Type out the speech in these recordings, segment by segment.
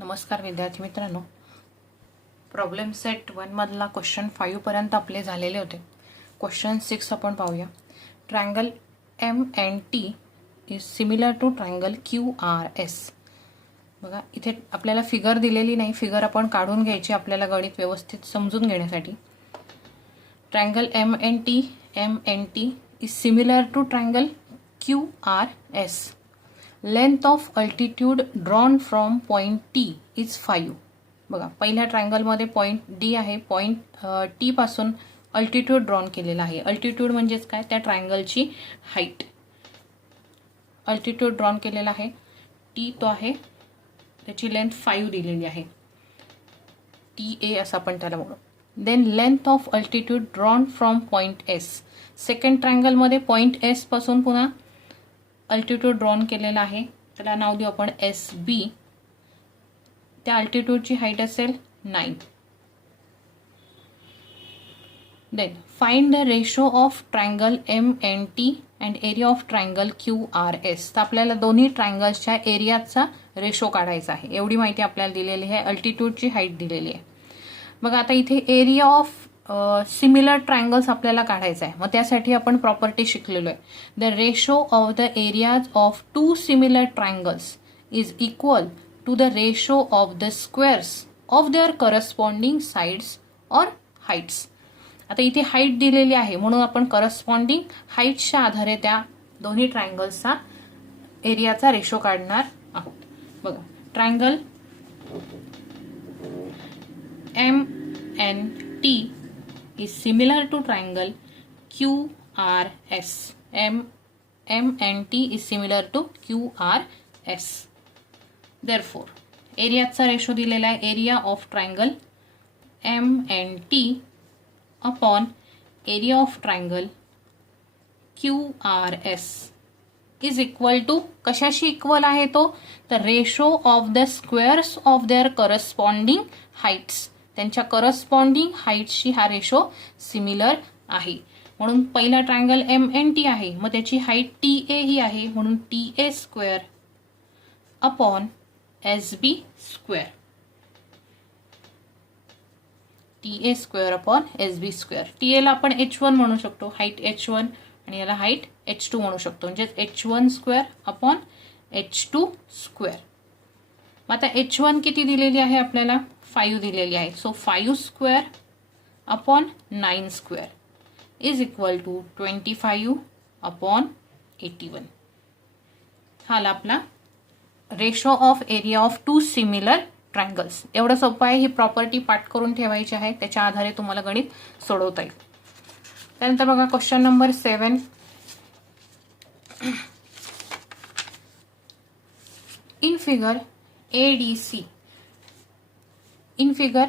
नमस्कार विद्यार्थी मित्रांनो, प्रॉब्लेम सेट 1 मधला क्वेश्चन 5 पर्यंत आपले झालेले होते. क्वेश्चन 6 आपण पाहूया. Triangle MNT is similar to triangle QRS. बघा, इथे आपल्याला फिगर दिलेली नाही, फिगर आपण काढून घ्यायची आपल्याला गणित व्यवस्थित समजून घेण्यासाठी. Triangle MNT is similar to triangle QRS. Length of altitude drawn from point T is 5. बघा, पहिल्या ट्रायंगलमध्ये पॉइंट D आहे, पॉइंट T पासून अल्टिट्यूड ड्रॉन केलेला आहे. अल्टिट्यूड म्हणजेच काय, त्या ट्रायंगलची हाईट. अल्टिट्यूड ड्रॉन केलेला आहे. T तो आहे, त्याची लेंथ 5 दिलेली आहे. TA असं आपण त्याला म्हणू. Then length of altitude drawn from point S. Second ट्रायंगलमध्ये पॉइंट S पासून पुन्हा अल्टिट्यूड ड्रॉन केलेला आहे, त्याला नाव देऊ आपण SB. त्या अल्टिट्यूडची हाईट असेल 9. Then find the ratio of triangle MNT and area of triangle QRS. तर आपल्याला दोन्ही ट्रायंगल्सच्या एरियाचा रेशो काढायचा आहे. एवढी माहिती आपल्याला दिलेली आहे. अल्टिट्यूडची हाईट दिलेली आहे. बघा, आता इथे एरिया ऑफ सिमिलर ट्रायंगल्स आपल्याला काढायचं आहे. मग त्यासाठी आपण प्रॉपर्टी शिकलेलो आहे. The ratio of the areas of two similar triangles is equal to the ratio of the squares of their corresponding sides or heights. आता इथे हाईट दिलेली आहे म्हणून आपण करस्पॉन्डिंग हाईट्सच्या आधारे त्या दोन्ही ट्रायंगल्सचा एरियाचा रेशो काढणार आहोत. बघा, triangle MNT is similar to triangle QRS. MNT is similar to QRS. Therefore, एरियाचा रेशो दिलेला आहे. Area of triangle MNT upon area of triangle QRS is equal to, कशाशी इक्वल आहे तो, तर ratio of the squares of their corresponding heights. त्यांच्या corresponding हाईटशी हा रेशो सिमिलर आहे. म्हणून पहिला ट्रायंगल MNT आहे, मग त्याची हाईट TA ही आहे, म्हणून TA square upon SB square. TA square upon SB square. TA ला आपण H1 म्हणू शकतो, हाईट H1, आणि याला हाईट H2 म्हणू शकतो, म्हणजे H1 square upon H2 square. मग आता H1 किती दिलेली आहे आपल्याला, 5 दिलेली आहे. So 5 square upon 9 square is equal to 25 upon 81. हा आपला ratio of area of two similar triangles. एवढं सोपं आहे. ही प्रॉपर्टी पाठ करून ठेवायची आहे, त्याच्या आधारे तुम्हाला गणित सोडवता येईल. त्यानंतर बघा, question number 7. In figure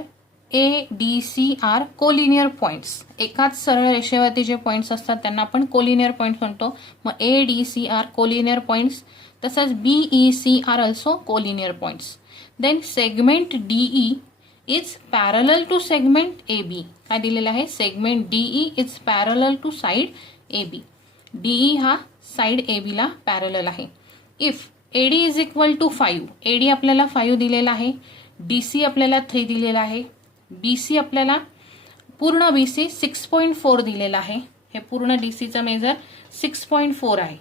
ADC are collinear points. एकाच सरळ रेषेवरती जे पॉइंट्स असतात त्यांना आपण कोलिनियर पॉइंट्स म्हणतो. मग ADC आर कोलिनियर पॉइंट्स, तसंच BEC are also collinear points. Then segment DE is parallel to segment AB. काय दिलेलं आहे, segment DE is parallel to side AB. DE हा साइड AB ला पॅरलल आहे. If AD is equal to 5, AD आपल्याला 5 दिलेला आहे, DC आपल्याला 3 दिलेला आहे, BC आपल्याला पूर्ण BC 6.4 दिलेला आहे. हे पूर्ण DCचं मेजर 6.4 आहे,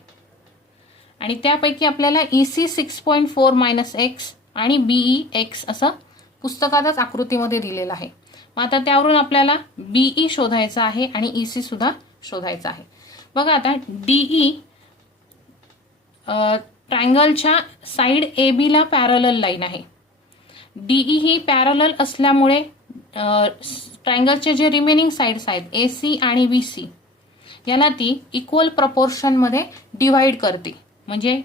आणि त्यापैकी आपल्याला EC 6.4 मायनस X आणि BE X असं पुस्तकातच आकृतीमध्ये दिलेलं आहे. मग आता त्यावरून आपल्याला BE शोधायचा आहे आणि EC सुद्धा शोधायचा आहे. बघा, आता DE ट्रायंगलच्या साइड AB ला पॅरलल लाईन आहे. DE ही पॅरलल असल्यामुळे ट्रायंगलचे जे रिमेनिंग साइड्स आहेत AC आणि BC याला ती इक्वल प्रपोर्शनमध्ये डिवाइड करते. म्हणजे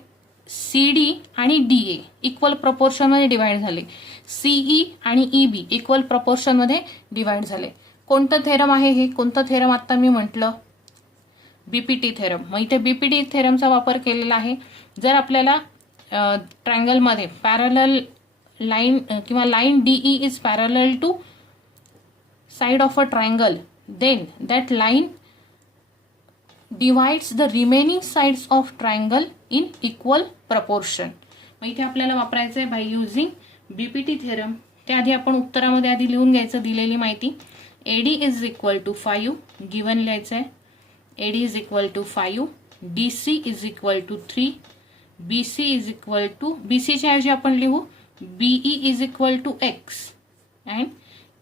CD आणि DA इक्वल प्रपोर्शनमध्ये डिवाइड झाले, CE आणि EB इक्वल प्रपोर्शनमध्ये डिवाइड झाले. कोणतं थेरम आहे हे, कोणतं थेरम आता मी म्हटलं, BPT थेरम. मग इथे BPT थेरमचा वापर केलेला आहे. जर आपल्याला ट्रायंगलमध्ये पॅरलल लाईन किंवा line DE is parallel to side of a triangle, then that line divides the remaining sides of triangle in equal proportion. मग इथे आपल्याला वापरायचं आहे बाय युझिंग बीपीटी थेरम, त्याआधी आपण उत्तरामध्ये आधी लिहून घ्यायचं दिलेली माहिती. AD is equal to 5 given लिहायचं आहे. AD is equal to 5, DC is equal to 3, BC is equal to, बीसीच्या ऐवजी आपण लिहू BE is equal to x and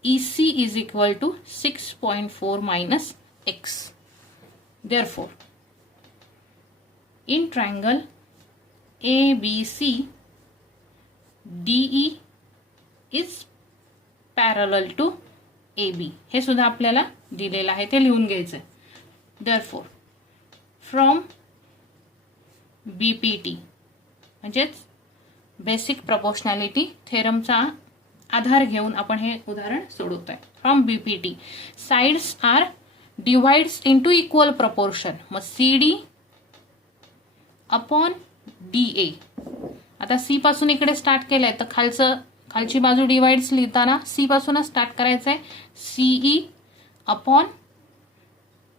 EC is equal to 6.4 minus x. Therefore, in triangle ABC, DE is parallel to AB. हे सुद्धा आपल्याला दिलेलं आहे, ते लिहून घ्यायचं. Therefore, from BPT म्हणजेच बेसिक प्रपोर्शनॅलिटी थेरमचा आधार घेऊन आपण हे उदाहरण सोडवत आहे. From BPT sides are divides into equal proportion. मग CD अपॉन DA. आता C पासून इकडे स्टार्ट केलंय तर खालची बाजू डिवाइड्स लिहिताना C पासूनच स्टार्ट करायचं आहे. CE upon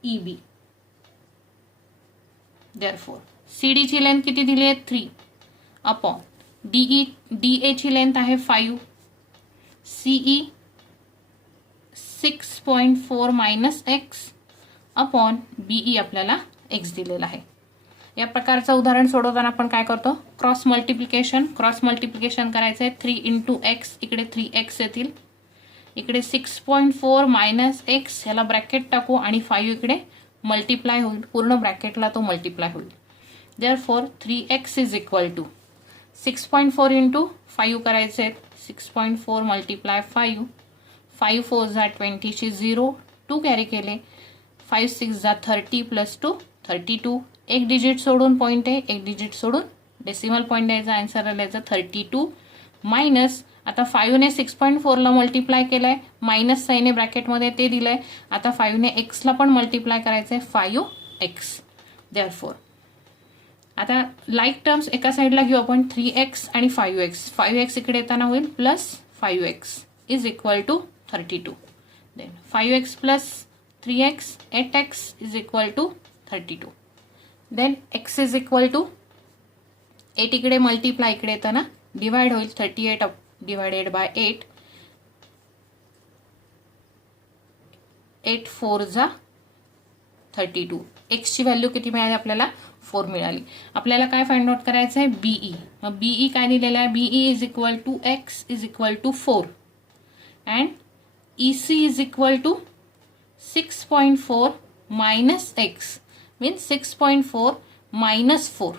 EB. Therefore CD ची लेंथ किती दिली आहे 3 अपॉन DA ची लेंथ आहे 5, CE 6.4 minus x upon BE आपल्याला एक्स दिलेला आहे. या प्रकारचं उदाहरण सोडवताना आपण काय करतो, क्रॉस मल्टिप्लिकेशन करायचं आहे. 3 इंटू एक्स, इकडे 3x येतील, इकडे 6.4 मायनस एक्स, ह्याला ब्रॅकेट टाकू आणि 5 इकडे मल्टिप्लाय होईल, पूर्ण ब्रॅकेटला तो मल्टिप्लाय होईल. Therefore 3x is equal to 6.4 into 5 करायचे आहेत. 6.4 मल्टिप्लाय 5, 5 4 जा 20 ची 0, 2 कॅरी केले, 5 6 जा 30 प्लस 2 32. एक डिजिट सोडून पॉईंट आहे, एक डिजिट सोडून डेसिमल पॉईंट द्यायचा, आन्सर द्यायचा 32 मायनस. आता 5 ने 6.4 ला मल्टिप्लाय केलाय, मायनस साईने ब्रॅकेटमध्ये ते दिलंय. आता 5 ने एक्स ला पण मल्टिप्लाय करायचंय, 5x. देअरफॉर आता लाईक टर्म्स एका साईडला घेऊ आपण, 3x आणि 5x. 5x इकडे येताना होईल plus 5x is equal to 32. Then 5x plus 3x 8x is equal to 32. Then x is equal to 8 इकडे मल्टिप्लाय इकडे येताना डिवाइड होईल, 38 डिवाइडेड बाय 8, 8 4 जा 32. x ची व्हॅल्यू किती मिळाली आपल्याला, 4 मिळाली. आपल्याला काय फाइंड आउट करायचं आहे, BE. मग BE काय दिलेलं आहे, BE is equal to x is equal to 4 and EC is equal to 6.4 minus x means 6.4 minus 4.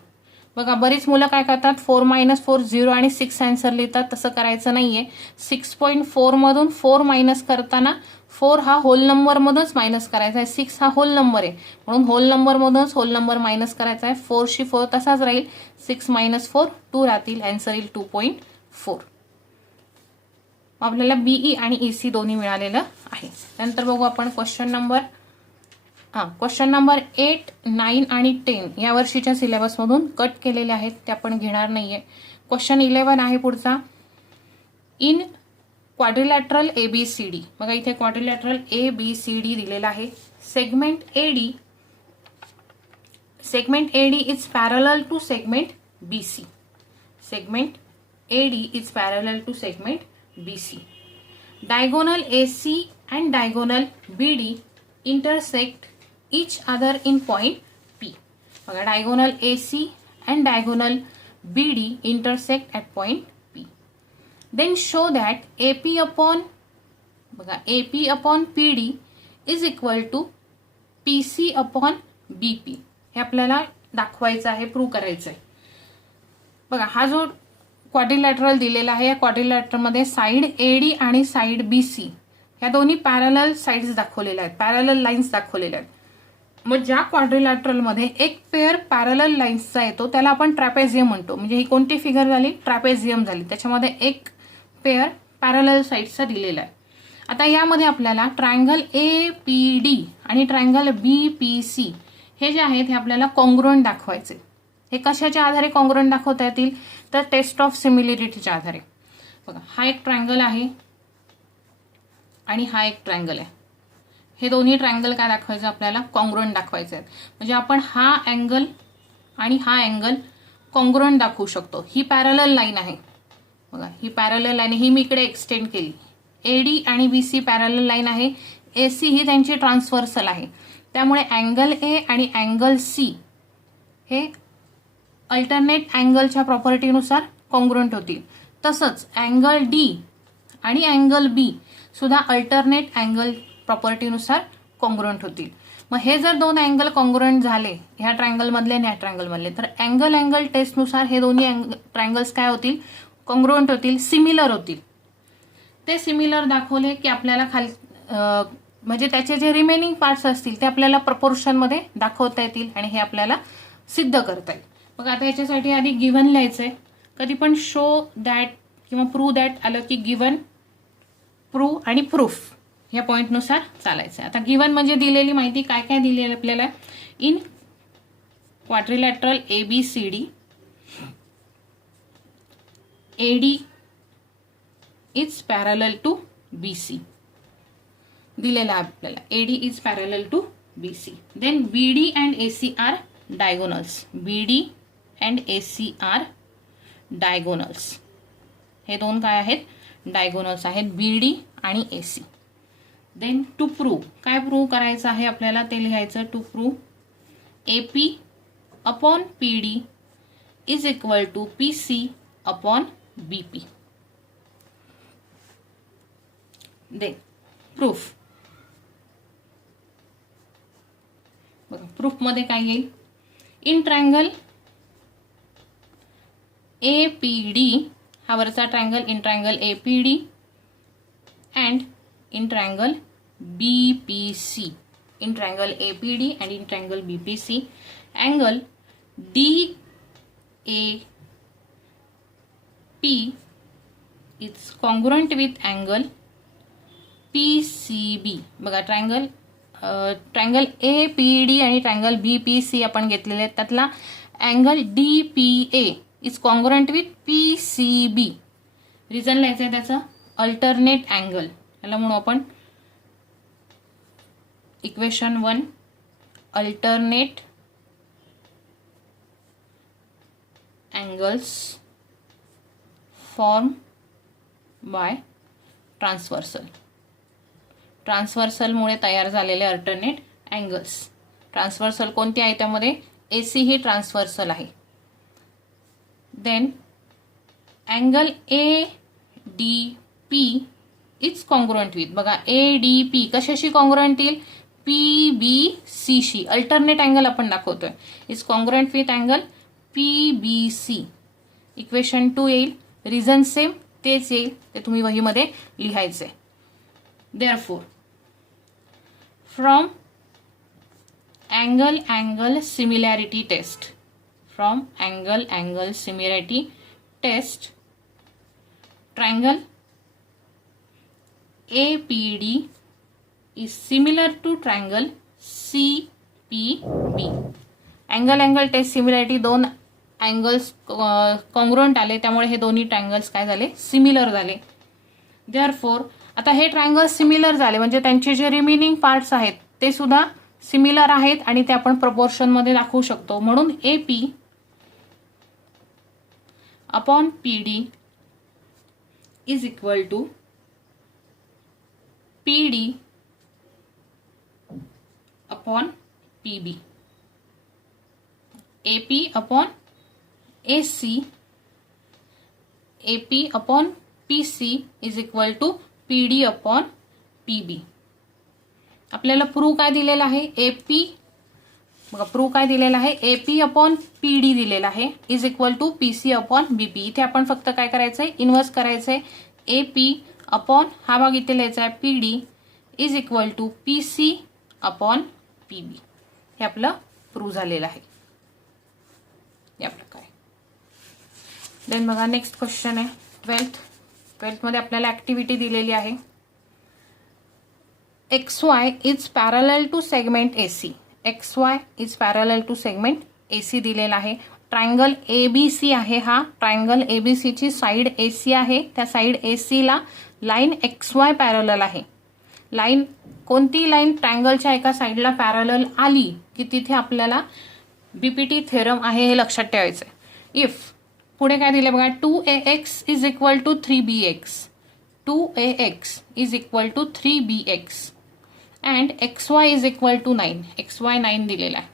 बघा बरीच मुलं काय करतात, 4 मायनस 4 0 आणि 6 आन्सर लिहितात. तसं करायचं नाहीये. 6.4 मधून 4 मायनस करताना 4 हा होल नंबर मधूनच मायनस करायचा आहे, 6 हा होल नंबर आहे म्हणून होल नंबर मधूनच होल नंबर मायनस करायचा आहे. 4 शी 4 तसाच राहील, 6 मायनस 4 2 राहतील, आन्सर येईल 2.4. आपल्याला BE आणि EC दोन्ही मिळालेलं आहे. नंतर बघू आपण क्वेश्चन नंबर 8, 9 आणि 10 या वर्षीच्या सिलेबसमधून कट केलेले आहेत, ते आपण घेणार नाहीये. क्वेश्चन 11 आहे पुढचा. In quadrilateral ABCD. बघा इथे क्वाड्रिलॅटरल ABCD दिलेला आहे. Segment AD is parallel to segment BC. Segment AD is parallel to segment BC. Diagonal AC and diagonal BD intersect each other in point P. बघा diagonal AC and diagonal BD intersect at point P. Then show that AP upon PD is equal to PC upon BP. हे आपल्याला दाखवायचं आहे, prove करायचं आहे. बघा हा जो क्वाड्रिलॅटरल दिलेला आहे, या क्वाड्रिलॅटरमध्ये साइड AD आणि साइड BC ह्या दोन्ही पॅरलल साइड्स दाखवलेल्या आहेत, पॅरलल लाईन्स दाखवलेल्या आहेत. मग ज्या क्वाड्रिलॅटरलमध्ये एक पेअर पॅरलल लाईन्सचा येतो त्याला आपण ट्रॅपेझियम म्हणतो. म्हणजे ही कोणती फिगर झाली, ट्रॅपेझियम झाली. त्याच्यामध्ये एक पेअर पॅरलल साइड्सचा दिलेला आहे. आता यामध्ये आपल्याला ट्रायंगल APD आणि ट्रायंगल BPC हे जे आहेत हे आपल्याला कॉन्ग्रुएंट दाखवायचे. हे कशाच्या आधारे कॉन्ग्रुएंट दाखवता येतील, तर टेस्ट ऑफ सिमिलॅरिटीच्या आधारे. बघा हा एक ट्रायंगल आहे आणि हा एक ट्रायंगल आहे. हे दोन्ही ट्रायंगल काय दाखवायचं आपल्याला, कॉन्ग्रुएंट दाखवायचे आहेत. म्हणजे आपण हा अँगल आणि हा अँगल कॉन्ग्रुएंट दाखवू शकतो. ही पॅरलल लाईन आहे, बघा ही पॅरलल लाईन ही मी इकडे एक्सटेंड केली. एडी आणि बीसी पॅरलल लाईन आहे. एसी ही त्यांची ट्रान्सव्हर्सल आहे. त्यामुळे अँगल ए आणि अँगल सी हे अल्टरनेट अँगलच्या प्रॉपर्टीनुसार कॉन्ग्रुएंट होतील. तसंच अँगल डी आणि अँगल बी सुद्धा अल्टरनेट अँगल प्रॉपर्टीनुसार कॉन्ग्रुएंट होतील. मग हे जर दोन अँगल कॉन्ग्रुएंट झाले ह्या ट्रायंगल मधले आणि ह्या ट्रायंगल मधले, तर अँगल टेस्टनुसार हे दोन्ही ट्रायंगल्स काय होतील, कॉन्ग्रुएंट होतील, सिमिलर होतील. ते सिमिलर दाखवले की आपल्याला खाली म्हणजे त्याचे जे रिमेनिंग पार्ट्स असतील ते आपल्याला प्रपोर्शनमध्ये दाखवता येतील आणि हे आपल्याला सिद्ध करता येईल. मग आता याच्यासाठी आधी गिव्हन लिहायचंय. कधी पण शो दॅट किंवा प्रूव्ह दॅट आलं की गिव्हन, प्रूव्ह आणि प्रूफ या पॉईंटनुसार चालायचं. आता गिव्हन म्हणजे दिलेली माहिती, काय काय दिलेलं आपल्याला. In quadrilateral ABCD AD is parallel to BC दिलेला आपल्याला. AD is parallel to BC. Then BD and AC are diagonals. BD and AC are diagonals. हे दोन काय आहेत, डायगोनल्स आहेत, BD आणि AC. देन टू प्रूव्ह, काय प्रूव्ह करायचं आहे आपल्याला ते लिहायचं. To prove AP upon PD is equal to PC upon BP. Then proof. बघा प्रूफ मध्ये काय येईल. इन ट्रायंगल APD हा वरचा triangle, in triangle APD and in triangle BPC. In triangle APD and in triangle BPC angle DAP is congruent with angle PCB. बघा triangle APD आणि triangle BPC आपण घेतलेले आहेत, त्यातला angle DPA is congruent with PCB. Reason लिहायचं आहे त्याचं, alternate angle. याला म्हणू आपण equation 1, alternate angles form by transversal. ट्रान्सव्हर्सलमुळे तयार झालेले अल्टरनेट अँगल्स. ट्रान्सव्हर्सल कोणती आहे त्यामध्ये, AC ही ट्रान्सव्हर्सल आहे. Then angle ADP is congruent with. बघा ADP कशाशी कॉन्ग्रुएंट येईल, PBC शी. अल्टरनेट अँगल आपण दाखवतोय. Is congruent with angle PBC. Equation 2 येईल. रिझन सेम तेच येईल, ते तुम्ही वहीमध्ये लिहायचे. Therefore from angle similarity test, from angle similarity test, triangle APD is similar to triangle CPB. angle test similarity दोन अँगल्स कॉन्ग्रुएंट आले, त्यामुळे हे दोन्ही ट्रायंगल्स काय झाले, सिमिलर झाले. देअरफोर आता हे ट्रायंगल्स सिमिलर झाले म्हणजे त्यांचे जे रिमेनिंग पार्ट्स आहेत ते सुद्धा सिमिलर आहेत आणि ते आपण प्रपोर्शन मध्ये दाखवू शकतो. म्हणून AP upon PD is equal to PD upon PB. AP upon AC, AP upon PC is equal to PD upon PB. आपल्याला प्रूव्ह काय दिलेला आहे, AP. बघा प्रूव्ह काय दिलेला आहे, AP अपॉन PD दिलेला आहे is equal to PC upon BP. इथे आपण फक्त काय करायचंय, इन्व्हर्स करायचंय. AP अपॉन हा भाग इथे लिहायचा आहे PD is equal to PC upon PB. हे आपलं प्रूव्ह झालेलं आहे या प्रकारे. देन बघा नेक्स्ट क्वेश्चन आहे 12th मध्ये आपल्याला ऍक्टिव्हिटी दिलेली आहे. XY is parallel to segment AC. XY is parallel to segment AC दिलेला आहे. ट्रायंगल ABC आहे हा. ट्रायंगल ABC ची साइड AC आहे. त्या साइड AC ला लाईन XY पॅरलल आहे. लाईन कोणती लाईन ट्रायंगलच्या एका साइडला पॅरलल आली की तिथे आपल्याला BPT थेरम आहे हे लक्षात ठेवायचं आहे. इफ पुढे काय दिले बघा, 2ax is equal to 3bx, 2ax is equal to 3bx and xy is equal to 9, xy 9 दिलेला आहे.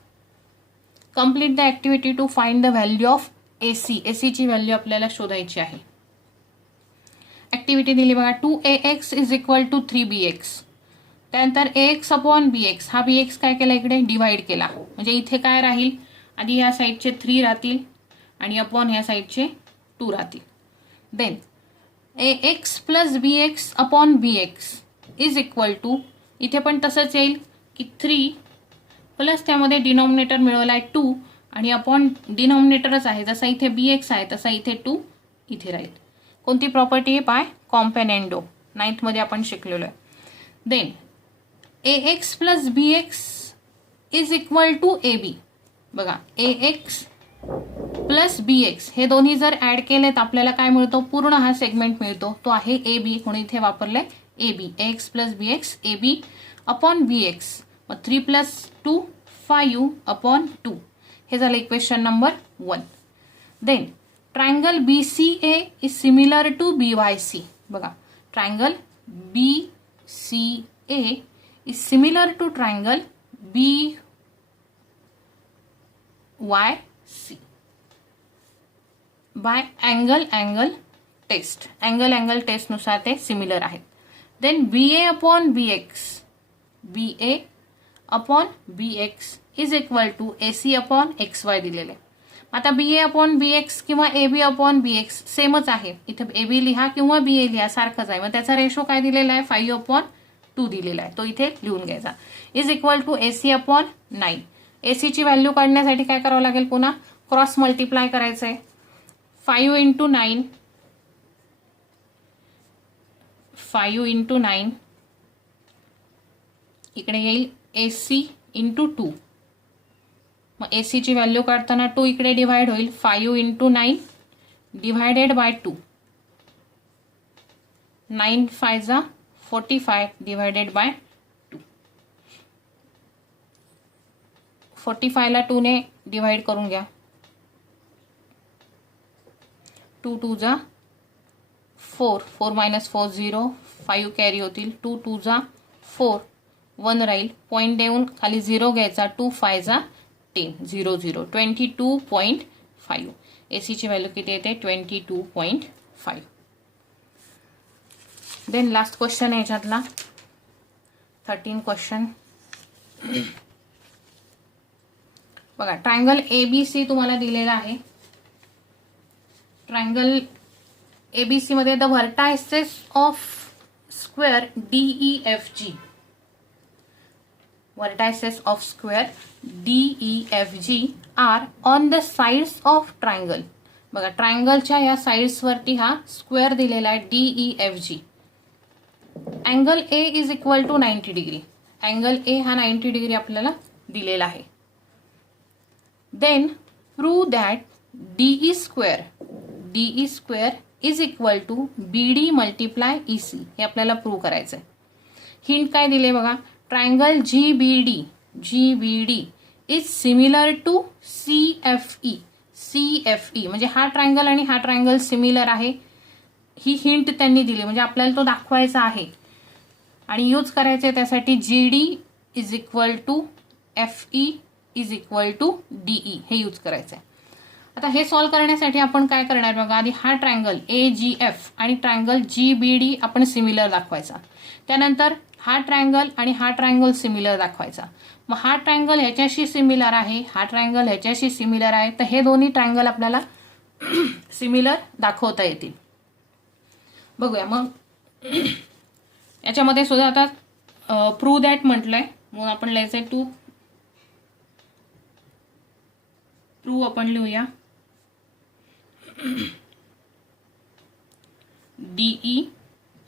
Complete the activity to find the value of AC, ACची व्हॅल्यू आपल्याला शोधायची आहे. ॲक्टिव्हिटी दिली बघा, 2ax is equal to 3bx, त्यानंतर ax upon bx, हा bx काय केला इकडे डिवाइड केला, म्हणजे इथे काय राहील, आधी ह्या साईडचे 3 राहतील आणि अपॉन ह्या साईडचे 2 राहतील. Then ax plus bx upon bx is equal to, इथे पण तसंच येईल की 3 प्लस त्यामध्ये डिनॉमिनेटर मिळवला आहे 2 आणि अपॉन डिनॉमिनेटरच आहे, जसा इथे bx आहे तसा इथे 2 इथे राहील. कोणती प्रॉपर्टी आहे, बाय कॉम्पेनेंडो, 9th मध्ये आपण शिकलेलो आहे. Then ax plus bx is equal to ab, बघा ax प्लस bx हे दोन्ही जर ॲड केले तर आपल्याला काय मिळतो, पूर्ण हा सेगमेंट मिळतो, तो आहे ab, म्हणून इथे वापरलंय ab, ax plus bx ab upon bx, मग 3 प्लस 2 5 अपॉन 2, हे झालं equation number 1. Then triangle BCA is similar to BYC, बघा triangle BCA is similar to triangle BYC by angle test, angle टेस्टनुसार ते सिमिलर आहेत. Then BA upon BX is equal to AC upon XY दिलेले. आता BA upon BX किंवा AB upon BX सेमच आहे, इथे AB लिहा किंवा BA लिहा सारखंच आहे, मग त्याचा रेशो काय दिलेला आहे 5 अपॉन 2 दिलेला आहे, तो इथे लिहून घ्यायचा. Is equal to AC upon 9. ACची व्हॅल्यू काढण्यासाठी काय करावं लागेल, पुन्हा क्रॉस मल्टिप्लाय करायचं आहे. 5 इंटू 9, 5 इंटू 9 इकडे येईल AC इंटू 2, मग ACची व्हॅल्यू काढताना 2 इकडे डिवाइड होईल, 5 into 9 divided by 2, 9 5 45 divided by 2, 45 ला 2 ने डिवाइड करून घ्या, 2 2 जा 4, 4 मायनस 4 0, 5 कॅरी होतील, 2 2 जा 4, 1 राहील, पॉईंट देऊन खाली 0 घ्यायचा, 2 5 जा 10, 0 0, 22.5. ACची व्हॅल्यू किती येते 22.5. देन लास्ट क्वेश्चन आहे याच्यातला 13 क्वेश्चन. बघा ट्रायंगल ABC तुम्हाला दिलेला आहे. ट्रायंगल ABC मध्ये the vertices of square DEFG, vertices of square DEFG are on the sides of triangle. बघा ट्रायंगलच्या या साइड्स वरती हा स्क्वेअर दिलेला आहे DEFG. Angle A is equal to 90 degree, angle A हा 90 डिग्री आपल्याला दिलेला आहे. Then prove that DE square is equal to BD multiply EC, हे आपल्याला प्रूव्ह करायचं आहे. हिंट काय दिले बघा, triangle GBD is similar to CFE, म्हणजे हा ट्रायंगल आणि हा ट्रायंगल सिमिलर आहे, ही हिंट त्यांनी दिली, म्हणजे आपल्याला तो दाखवायचा आहे आणि यूज करायचे त्यासाठी GD is equal to FE is equal to DE हे यूज करायचं आहे. आता हे सॉल्व करण्यासाठी आपण काय करणार बघा, आधी हा ट्रायंगल AGF आणि ट्रायंगल GBD आपण सिमिलर दाखवायचा, त्यानंतर हा ट्रायंगल आणि हा ट्रायंगल सिमिलर दाखवायचा, मग हा ट्रायंगल ह्याच्याशी सिमिलर आहे, हा ट्रायंगल ह्याच्याशी सिमिलर आहे, तर हे दोन्ही ट्रायंगल आपल्याला सिमिलर दाखवता येतील. बघूया मग याच्यामध्ये सुद्धा आता प्रूव्ह दॅट म्हटलंय, मग आपण लिहायचंय टू प्रूव्ह, आपण लिहूया DE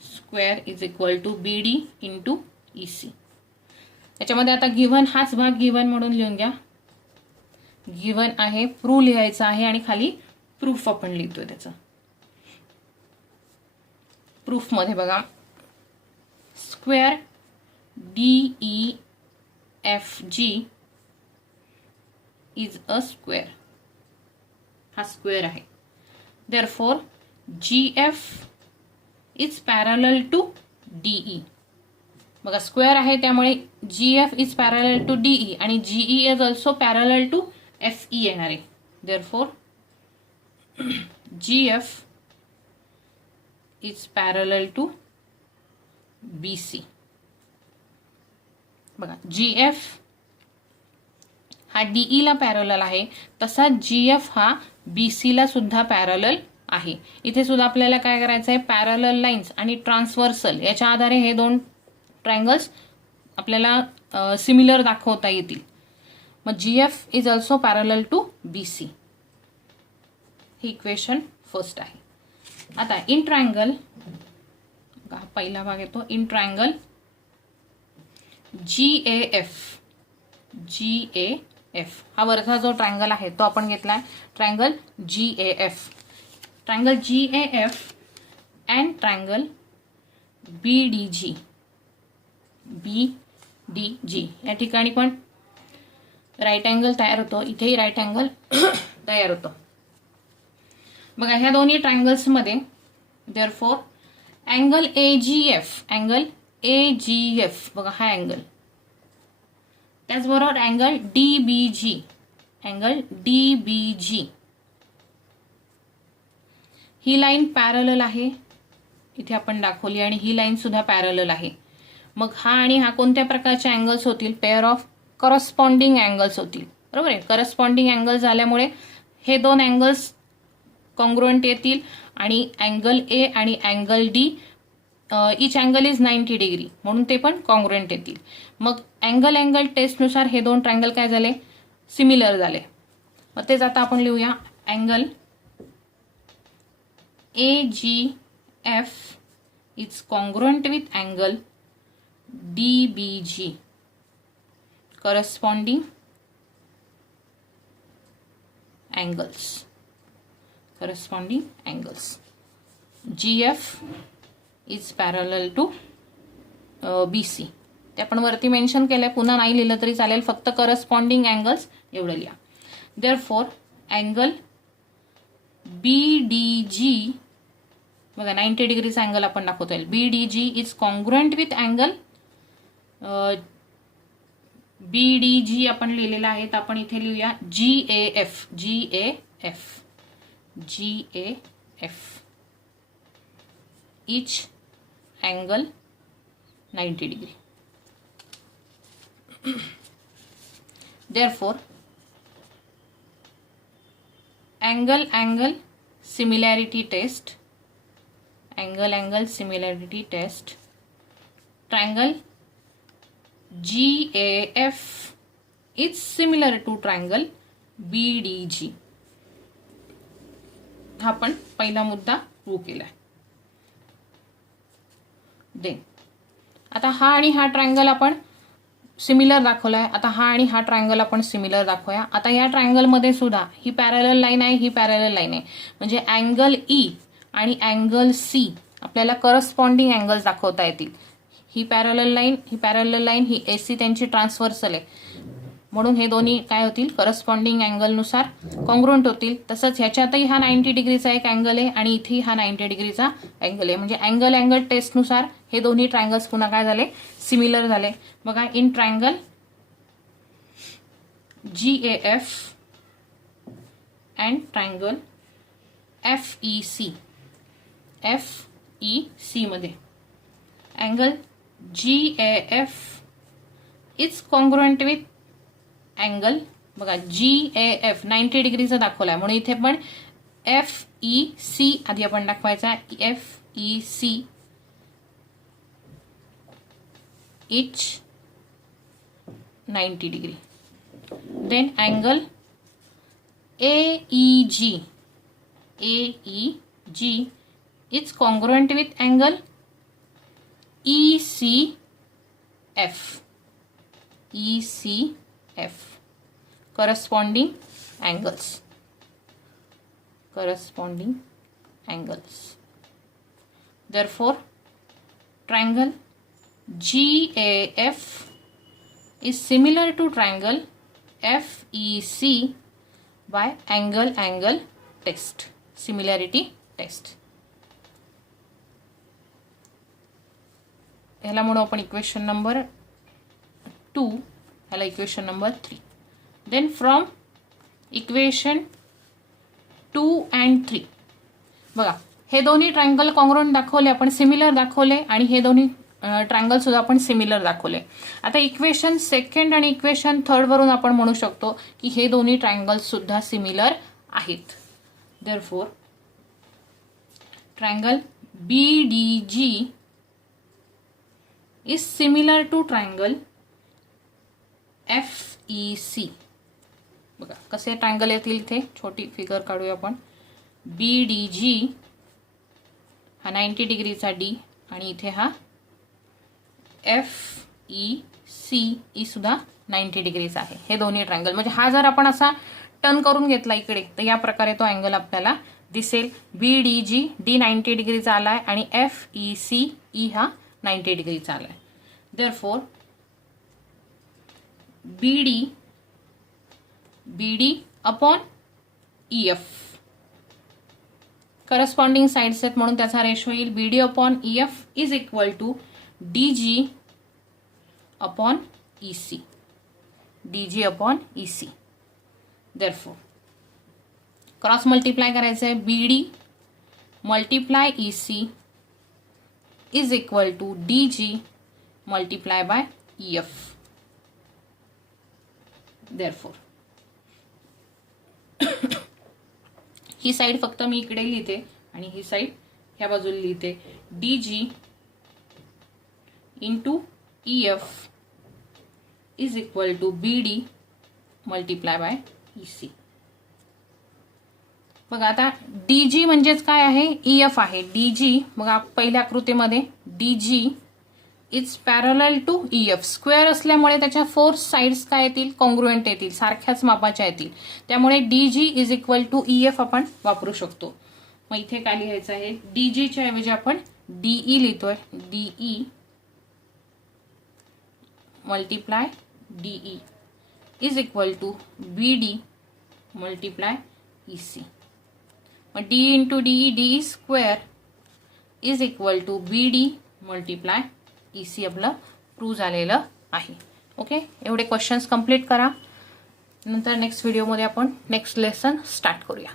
square is equal to BD into EC. याच्यामध्ये आता गिव्हन हाच भाग गिव्हन म्हणून लिहून घ्या, गिव्हन आहे, प्रूव्ह लिहायचं आहे आणि खाली प्रूफ आपण लिहितोय त्याचं. प्रूफ मध्ये बघा square DEFG is a square, हा स्क्वेअर आहे. Therefore, GF is parallel to DE. बघा स्क्वेअर आहे त्यामुळे GF is parallel to DE आणि GE is also parallel to FE येणार आहे. Therefore, GF is parallel to BC. बघा GF हा DE ला पॅरलल आहे, तसा GF हा BC ला सुद्धा पॅरलल आहे. इथे सुद्धा आपल्याला काय करायचं आहे, पॅरलल लाईन्स आणि ट्रान्सव्हर्सल याच्या आधारे हे दोन ट्रायंगल्स आपल्याला सिमिलर दाखवता येतील. मग GF is also parallel to BC. ही इक्वेशन फर्स्ट आहे. आता इन ट्रायंगल, पहिला भाग येतो इन ट्रायंगल GAF हा वरचा जो ट्रायंगल आहे तो आपण घेतलाय triangle GAF. Triangle GAF and triangle BDG या ठिकाणी पण राईट अँगल तयार होतो. इथेही राईट अँगल तयार होतो. बघा ह्या दोन्ही ट्रायंगल्स मध्ये देअरफॉर अँगल AGF बघा हा अँगल, त्याचबरोबर अँगल DBG ही लाईन पॅरलल आहे, इथे आपण दाखवली, आणि ही लाईन सुद्धा पॅरलल आहे. मग हा आणि हा कोणत्या प्रकारचे अँगल्स होतील, पेअर ऑफ करस्पॉन्डिंग अँगल्स होतील. बरोबर आहे. करस्पॉन्डिंग अँगल झाल्यामुळे हे दोन अँगल्स कॉन्ग्रुएंट येतील आणि अँगल A आणि angle D each angle is 90 degree म्हणून ते पण कॉन्ग्रुएंट येतील. मग अँगल टेस्टनुसार हे दोन ट्रायंगल काय झाले, सिमिलर झाले. मग तेच आता आपण लिहूया. Angle AGF is congruent with angle DBG corresponding angles. GF is parallel to BC. ते आपण वरती मेन्शन केलंय, पुन्हा नाही लिहिलं तरी चालेल, फक्त करस्पॉन्डिंग अँगल्स एवढं लिहा. देअरफॉर अँगल BDG बघा 90 डिग्रीचा अँगल आपण दाखवता येईल. BDG is congruent with angle BDG आपण लिहिलेला आहे, तर आपण इथे लिहूया GAF each angle 90 degree. Therefore, angle similarity test. Triangle GAF is similar to triangle BDG. हा आपण पहिला मुद्दा प्रूव्ह केला. देन आता हा आणि हा ट्रायंगल आपण सिमिलर दाखवलाय. आता हा आणि हा ट्रायंगल आपण सिमिलर दाखवूया. आता या ट्रायंगल मध्ये सुद्धा ही पॅरलल लाईन आहे, ही पॅरलल लाईन आहे, म्हणजे अँगल E आणि अँगल C आपल्याला करस्पॉन्डिंग अँगल्स दाखवता येतील. ही पॅरलल लाईन ही AC त्यांची ट्रान्सव्हर्सल आहे, म्हणून हे दोन्ही काय होतील, करस्पॉन्डिंग अँगलनुसार कॉन्ग्रुएंट होतील. तसंच ह्याच्यातही हा 90 डिग्रीचा एक अँगल आहे आणि इथेही हा 90 डिग्रीचा अँगल आहे, म्हणजे अँगल टेस्टनुसार हे दोन्ही ट्रायंगल्स पुन्हा काय झाले, सिमिलर झाले. बघा in triangle GAF and triangle FEC मध्ये angle GAF is congruent with angle, बघा GAF 90 डिग्रीचा दाखवलाय, म्हणून इथे पण FEC आधी आपण दाखवायचा. FEC each 90 degree. Then angle AEG is congruent with angle ECF corresponding angles. Therefore, triangle GAF is similar to triangle FEC by angle test. Similarity test. ह्याला म्हणू आपण इक्वेशन नंबर 2, ह्याला equation number 3. Then from equation 2 and 3 बघा, हे दोन्ही triangle congruent दाखवले आपण, similar दाखवले, आणि हे दोन्ही ट्रायंगल सुद्धा आपण सिमिलर दाखवले. आता इक्वेशन 2 आणि इक्वेशन 3 वरून आपण म्हणू शकतो की हे दोन्ही ट्रायंगल सुद्धा सिमिलर आहेत. Therefore triangle BDG is similar to triangle FEC. बघा कसे ट्रायंगल येतील इथे, छोटी फिगर काढूया आपण. BDG हा 90 डिग्रीचा D आणि इथे हा FEC सुद्धा 90 डिग्रीचा आहे. हे दोन्ही ट्रायंगल, म्हणजे हा जर आपण असा टर्न करून घेतला इकडे तर या प्रकारे तो अँगल आपल्याला दिसेल. BDG D 90 डिग्रीचा आलाय आणि FEC हा 90 डिग्रीचा आलाय. Therefore BD upon EF corresponding sides आहेत म्हणून त्याचा रेशो येईल BD upon EF is equal to DG upon EC. DG upon EC. Therefore cross multiply करायचं आहे. BD multiply EC is equal to DG multiply by EF. Therefore ही side फक्त मी इकडे लिहिते आणि ही साइड ह्या बाजूला लिहिते. DG into EF is equal to BD multiply by EC. बघा आता DG म्हणजेच काय आहे, EF आहे. DG बघा पहिल्या आकृतीमध्ये DG is parallel to EF. Square असल्यामुळे त्याच्या 4 साइड्स काय येतील, कॉन्ग्रुएंट येतील, सारख्याच मापाच्या येतील. त्यामुळे DG is equal to EF आपण वापरू शकतो. मग इथे काय लिहायचं आहे, DG च्या ऐवजी आपण DE लिहितोय. DE multiply DE is equal to BD multiply EC. मग D into DE, DE square is equal to BD multiply EC आपलं प्रूव्ह झालेलं आहे. ओके, एवढे क्वेश्चन्स कंप्लीट करा. नंतर नेक्स्ट व्हिडिओमध्ये आपण नेक्स्ट लेसन स्टार्ट करूया.